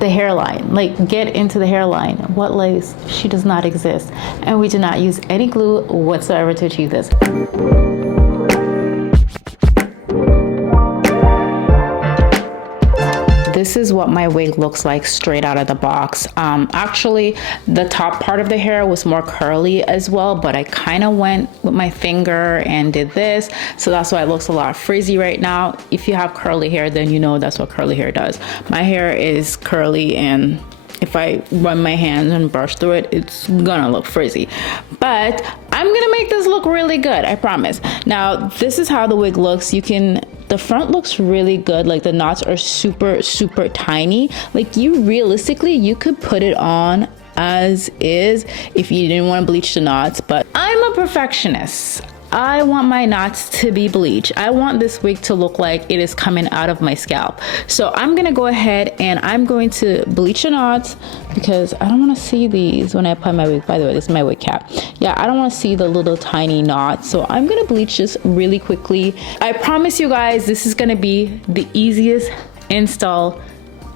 the hairline, like get into the hairline. What lace? She does not exist. And we did not use any glue whatsoever to achieve this. This is what my wig looks like straight out of the box. Actually, the top part of the hair was more curly as well, but I kind of went with my finger and did this. So that's why it looks a lot frizzy right now. If you have curly hair, then you know that's what curly hair does. My hair is curly, and if I run my hands and brush through it, it's gonna look frizzy. But I'm gonna make this look really good, I promise. Now, this is how the wig looks. The front looks really good. Like the knots are super, super tiny. Like realistically, you could put it on as is if you didn't want to bleach the knots, but I'm a perfectionist. I want my knots to be bleached. I want this wig to look like it is coming out of my scalp. So I'm gonna go ahead and I'm going to bleach the knots because I don't wanna see these when I apply my wig. By the way, this is my wig cap. Yeah, I don't wanna see the little tiny knots. So I'm gonna bleach this really quickly. I promise you guys, this is gonna be the easiest install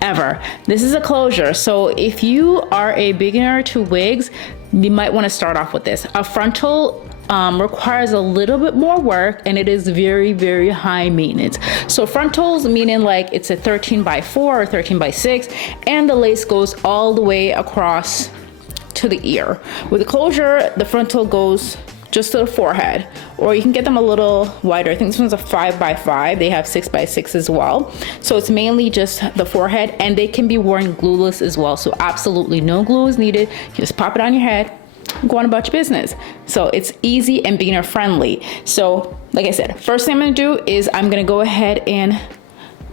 ever. This is a closure. So if you are a beginner to wigs, you might wanna start off with this. A frontal requires a little bit more work, and it is very, very high maintenance. So frontals, meaning like it's a 13x4 or 13x6, and the lace goes all the way across to the ear. With a closure, the frontal goes just to the forehead, or you can get them a little wider. I think this one's a 5x5. They have 6x6 as well. So it's mainly just the forehead, and they can be worn glueless as well. So absolutely no glue is needed. You just pop it on your head, go on about your business. So it's easy and beginner friendly. So like I said, first thing I'm gonna do is I'm gonna go ahead and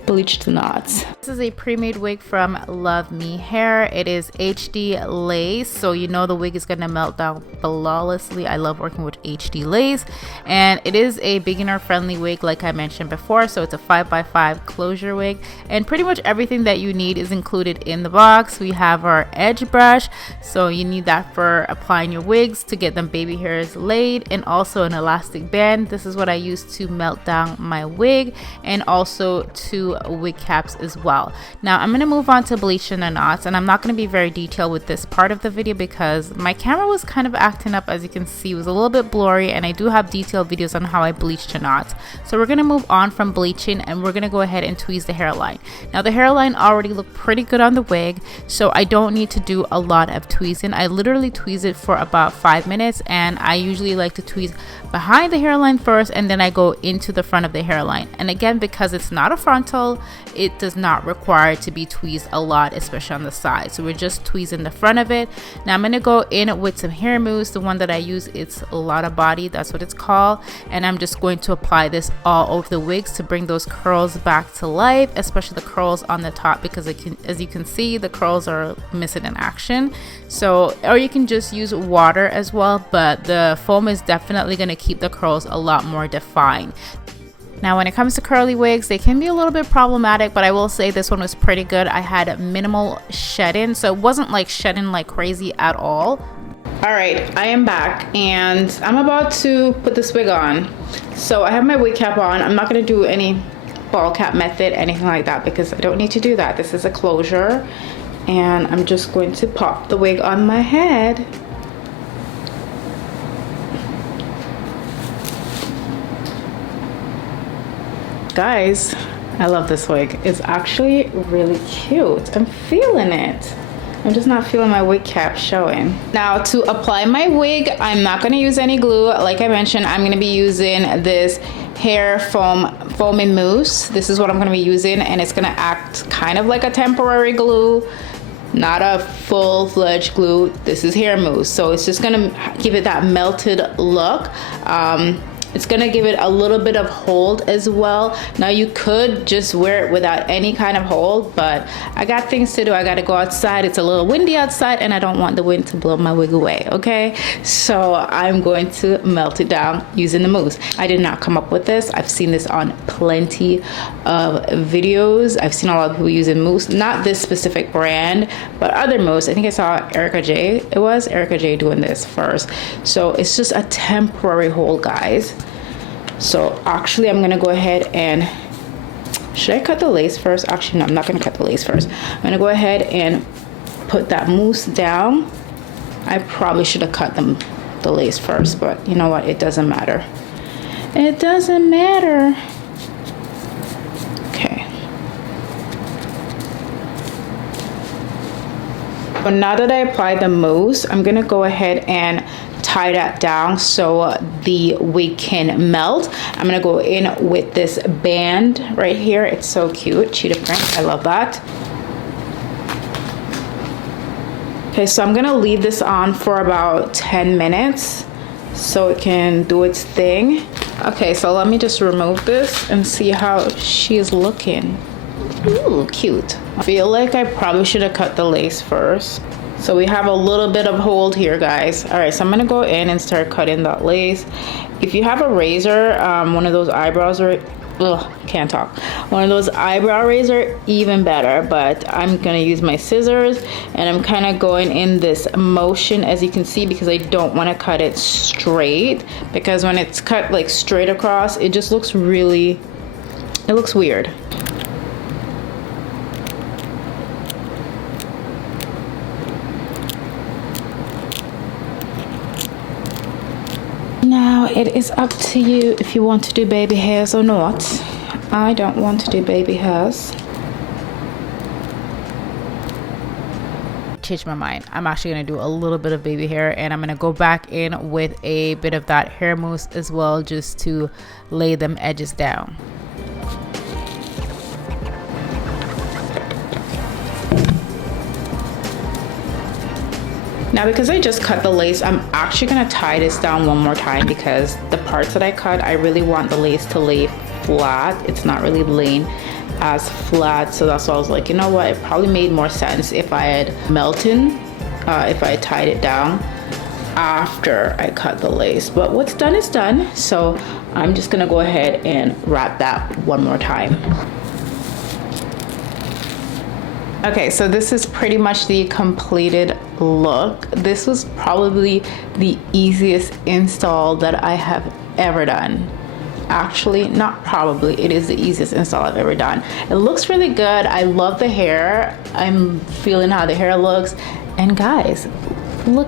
bleach the knots. This is a pre-made wig from Love Me Hair. It is HD lace, so you know the wig is gonna melt down flawlessly. I love working with HD lace, and it is a beginner friendly wig like I mentioned before. So it's a 5x5 closure wig, and pretty much everything that you need is included in the box. We have our edge brush, so you need that for applying your wigs to get them baby hairs laid, and also an elastic band. This is what I use to melt down my wig, and also to wig caps as well. Now I'm going to move on to bleaching the knots, and I'm not going to be very detailed with this part of the video because my camera was kind of acting up. As you can see, it was a little bit blurry, and I do have detailed videos on how I bleached the knots. So we're going to move on from bleaching, and we're going to go ahead and tweeze the hairline. Now the hairline already looked pretty good on the wig, so I don't need to do a lot of tweezing. I literally tweeze it for about 5 minutes, and I usually like to tweeze behind the hairline first, and then I go into the front of the hairline. And again, because it's not a frontal, it does not require to be tweezed a lot, especially on the side. So we're just tweezing the front of it. Now I'm going to go in with some hair mousse. The one that I use, it's Lotta body, that's what it's called, and I'm just going to apply this all over the wigs to bring those curls back to life, especially the curls on the top, because as you can see, the curls are missing in action. So, or you can just use water as well, but the foam is definitely going to keep the curls a lot more defined. Now when it comes to curly wigs, they can be a little bit problematic, but I will say this one was pretty good. I had minimal shedding, so it wasn't like shedding like crazy at all. All right, I am back, and I'm about to put this wig on. So I have my wig cap on. I'm not going to do any ball cap method, anything like that, because I don't need to do that. This is a closure, and I'm just going to pop the wig on my head. Guys, I love this wig. It's actually really cute. I'm feeling it. I'm just not feeling my wig cap showing. Now to apply my wig, I'm not going to use any glue. Like I mentioned, I'm going to be using this hair foam and mousse. This is what I'm going to be using, and it's going to act kind of like a temporary glue, not a full-fledged glue. This is hair mousse, so it's just going to give it that melted look. It's gonna give it a little bit of hold as well. Now you could just wear it without any kind of hold, but I got things to do. I gotta go outside. It's a little windy outside, and I don't want the wind to blow my wig away, okay? So I'm going to melt it down using the mousse. I did not come up with this. I've seen this on plenty of videos. I've seen a lot of people using mousse, not this specific brand, but other mousse. I think I saw Erica J. It was Erica J doing this first. So it's just a temporary hold, guys. So actually I'm gonna go ahead and Should I cut the lace first? Actually, no, I'm not gonna cut the lace first. I'm gonna go ahead and put that mousse down. I probably should have cut the lace first, but you know what? It doesn't matter. It doesn't matter. Okay. But now that I applied the mousse, I'm gonna go ahead and tie that down so the wig can melt. I'm gonna go in with this band right here. It's so cute, cheetah print. I love that. Okay, so I'm gonna leave this on for about 10 minutes so it can do its thing. Okay, so let me just remove this and see how she's looking. Ooh, cute. I feel like I probably should have cut the lace first. So we have a little bit of hold here, guys. All right, so I'm gonna go in and start cutting that lace. If you have a razor, one of those eyebrows, or can't talk. One of those eyebrow razor, even better. But I'm gonna use my scissors, and I'm kind of going in this motion, as you can see, because I don't want to cut it straight. Because when it's cut like straight across, it just looks really, it looks weird. Now it is up to you if you want to do baby hairs or not. I don't want to do baby hairs. Changed my mind. I'm actually going to do a little bit of baby hair, and I'm going to go back in with a bit of that hair mousse as well, just to lay them edges down. Now, because I just cut the lace, I'm actually gonna tie this down one more time, because the parts that I cut, I really want the lace to lay flat. It's not really laying as flat, so that's why I was like, you know what, it probably made more sense if I had melted, if I tied it down after I cut the lace. But what's done is done, so I'm just gonna go ahead and wrap that one more time. Okay, so this is pretty much the completed look. This was probably the easiest install that I have ever done. Actually, not probably, it is the easiest install I've ever done. It looks really good. I love the hair. I'm feeling how the hair looks. And guys, look,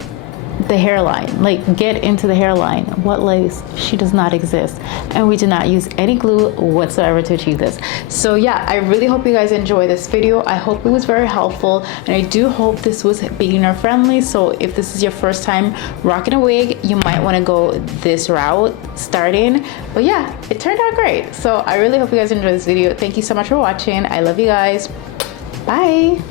the hairline, like, get into the hairline. What lace? She does not exist, and we did not use any glue whatsoever to achieve this. So yeah, I really hope you guys enjoy this video. I hope it was very helpful, and I do hope this was beginner friendly. So if this is your first time rocking a wig, you might want to go this route starting. But yeah, it turned out great. So I really hope you guys enjoyed this video. Thank you so much for watching. I love you guys. Bye.